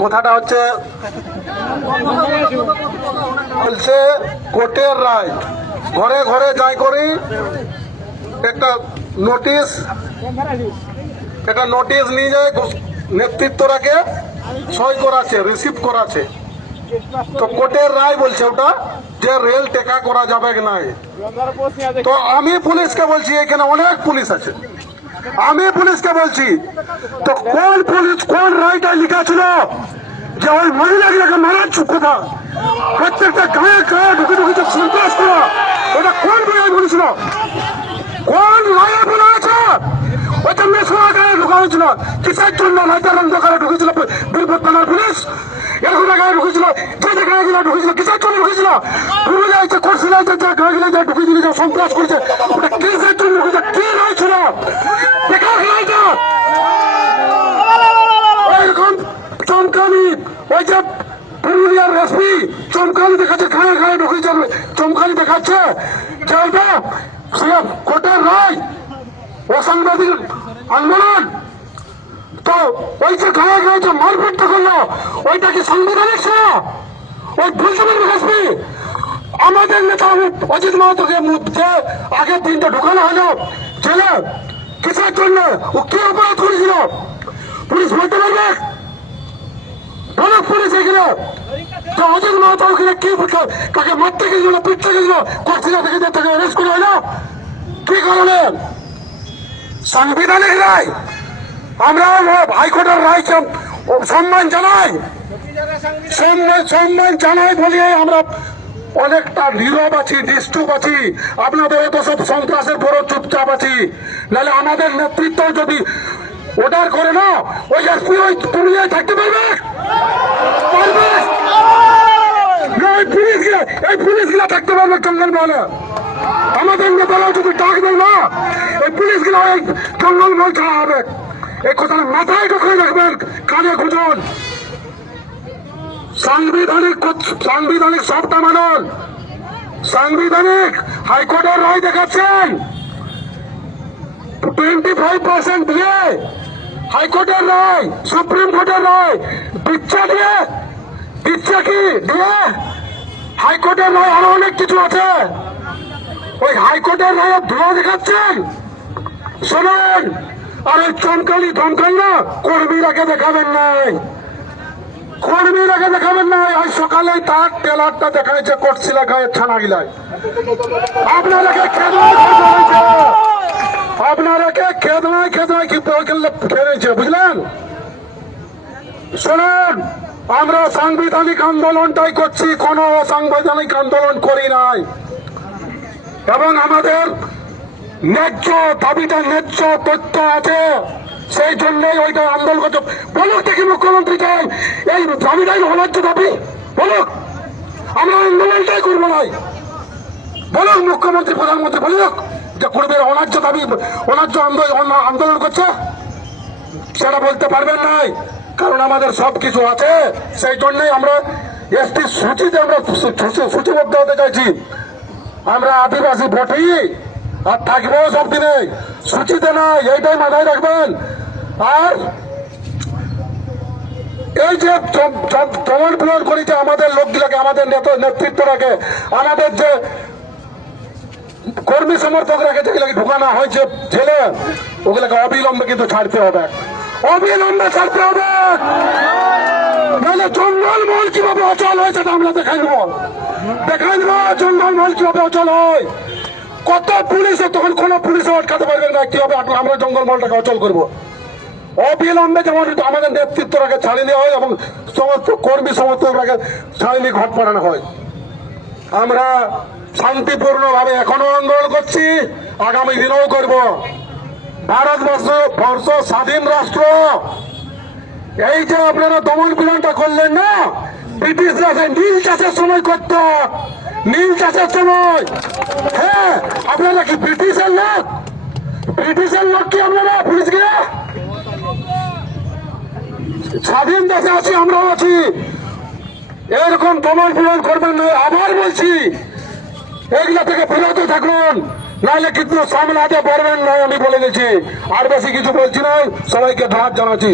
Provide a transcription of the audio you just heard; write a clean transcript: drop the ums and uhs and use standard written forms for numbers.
কথাটা হচ্ছে বলছে কোর্টের রায় ঘরে ঘরে যাই করি একটা নোটিশ নিয়ে যায় নেতৃত্বরাকে সই করাছে রিসিভ করাছে। তো কোর্টের রায় বলছে ওটা যে রেল টেকা করা যাবে না। তো আমি পুলিশকে বলছি, এখানে অনেক পুলিশ আছে, আমি পুলিশকে বলছি তো কোন পুলিশ কোন রায়টা লিখা ছিল যে ওই মহিলাগুলোকে মারার কথা প্রত্যেকটা গায়ে গায়ে ঢুকে ঢুকে সন্ত্রাস করা, ওটা কোন রায় বলেছিল? কোন রায়ে বলা আছে? ওটা মেশোয়া গায়ে ঢুকা হয়েছিল কিসের জন্য? লাইটার অন্ধকারে ঢুকেছিল বীরভূম থানার পুলিশ, এরকম জায়গায় ঢুকেছিল, যে জায়গাগুলো ঢুকেছিল কিসের জন্য ঢুকেছিল? পুরুলিয়ায় যে করছিলাম যে গাঁগুলো যে ঢুকেছিল যে সন্ত্রাস করেছে, ওটা কিসের জন্য ঢুকেছে? কি রয়েছিল? দেখা রায়টা এরকম চমকানি, ওই যে পুরুলিয়ার এসপি চমকানি দেখাচ্ছে, গায়ে গায়ে ঢুকেছে চমকানি দেখাচ্ছে যে ওইটা কোর্টের রায় অসাংবাদিক আন্দোলন। তো ওই যে গায়ে গায়ে যে মারপিটটা করলো ওইটা কি সাংবিধানিক ছিল? ওই বুঝতে পারবে এসপি আমাদের নেতা অজিত মাহাতোকে যে আগের দিনটা ঢুকানো হলো জেলে, কিসের জন্য? ও কি অপরাধ করেছিল? পুলিশ বলতে পারবে? অনেক পুলিশ এখানে তো অজিত মাহাতো ওখানে কি তাকে মারতে গেছিল, পিটতে গেছিল, করছিল থেকে তাকে অ্যারেস্ট করে হলো কি কারণে? সাংবিধানিক রায়। আমরা হাইকোর্টের রায় সম্মান জানাই, সম্মান জানাই বলিয়ে আমরা অনেকটা নীরব আছি, নিষ্ঠুপ আছি। আপনাদের তো সব সন্ত্রাসের বড় চুপচাপ আছি। নাহলে আমাদের নেতৃত্ব যদি অর্ডার করে না, ওই এসপি ওই পুরুলিয়ায় থাকতে পারবে? এই পুলিশগুলা থাকতে পারবে জঙ্গলমহলে? আমাদের নেতারা যদি ডাক দেয় না, এই পুলিশগুলা ওই জঙ্গলমহল ছাড়া হবে। এই কথাটা মাথায় ঢুকে রাখবেন, কানে খুঁজুন। সাংবিধানিক সবটা মানুন। সাংবিধানিক হাইকোর্টের রায় দেখাচ্ছেন 25% দিয়ে, হাইকোর্টের রায়, সুপ্রিম কোর্টের রায় দিচ্ছে দিয়ে, দিচ্ছে কি দিয়ে? হাইকোর্টের রায় আরো অনেক কিছু আছে, ওই হাইকোর্টের রায় ধোয়া দেখাচ্ছেন। শুনুন, আর ওই ধমকালি না কর্মীরাকে দেখাবেন নাই, কর্মীরাকে দেখাবেন নাই। ওই সকালে তার টেলারটা দেখা যাচ্ছে করছিলা গায়ের ছানা গিলায়। আপনারাকে খেদনায় কি খেলেছে বুঝলেন? শুনুন, আমরা সাংবিধানিক আন্দোলনটাই করছি, কোন অসাংবিধানিক আন্দোলন করি নাই। এবং আমাদের ন্যায্য দাবিটা ন্যায্য তথ্য আছে, সেই জন্যই ওইটা আন্দোলন করছে। বলুক দেখি মুখ্যমন্ত্রী চাই এই দাবিটাই অন্যায্য দাবি, বলুক, আমরা আন্দোলনটাই করবো নাই। বলুক মুখ্যমন্ত্রী প্রধানমন্ত্রী বলুক যে পূর্বের অন্যায্য দাবি অন্যায্য আন্দোলন করছে, সেটা বলতে পারবেন নাই, কারণ আমাদের সব কিছু আছে। সেই জন্যই আমরা এসটি সূচিতে আমরা সূচিবদ্ধ হতে চাইছি। আমরা আদিবাসী ভোটই আর থাকবো সব দিনে, সূচিতে নাই, এইটাই মাথায় রাখবেন। আর এই যে দমন পীড়ন করেছে আমাদের লোকগুলোকে, আমাদের নেতৃত্বরাকে, আমাদের যে কর্মী সমর্থকরাকে যেগুলোকে ঢুকানো হয়েছে জেলে, ওগুলোকে অবিলম্বে কিন্তু ছাড়তে হবে, অবিলম্বে ছাড়তে হবে। নাহলে জঙ্গলমহল কিভাবে অচল হয়েছে আমরা দেখাই দেবো, জঙ্গলমহল কিভাবে অচল হয়। কত পুলিশ, তখন কোন পুলিশও আটকাতে পারবেন না কিভাবে আমরা জঙ্গলমহলটাকে অচল করবো। অবিলম্বে যেমন আমাদের নেতৃত্বটাকে ছাড়িয়ে দেওয়া হয় এবং সমস্ত কর্মী সমর্থকরাকে ছাড়িয়ে ঘট পাঠানো হয়। আমরা শান্তিপূর্ণ ভাবে এখনো আন্দোলন করছি, আগামী দিনেও করব। ভারতবর্ষ স্বাধীন রাষ্ট্র। এই যে আপনারা দমন পীড়নটা করলেন না, ব্রিটিশরা নীল চাষের সময় করত, নীল চাষের সময়। হ্যাঁ, আপনারা কি ব্রিটিশের লোক? ব্রিটিশের লোক কি আপনারা? পুলিশকে স্বাধীন দেশে আছি, আমরাও আছি। এরকম দমন পীড়ন করবেন না, আবার বলছি, এগুলা থেকে বিরত থাকুন, নাহলে কিন্তু সামলাতে পারবেন না। আমি বলে দিচ্ছি, আর বেশি কিছু বলছি না, সবাইকে ধন্যবাদ জানাচ্ছি।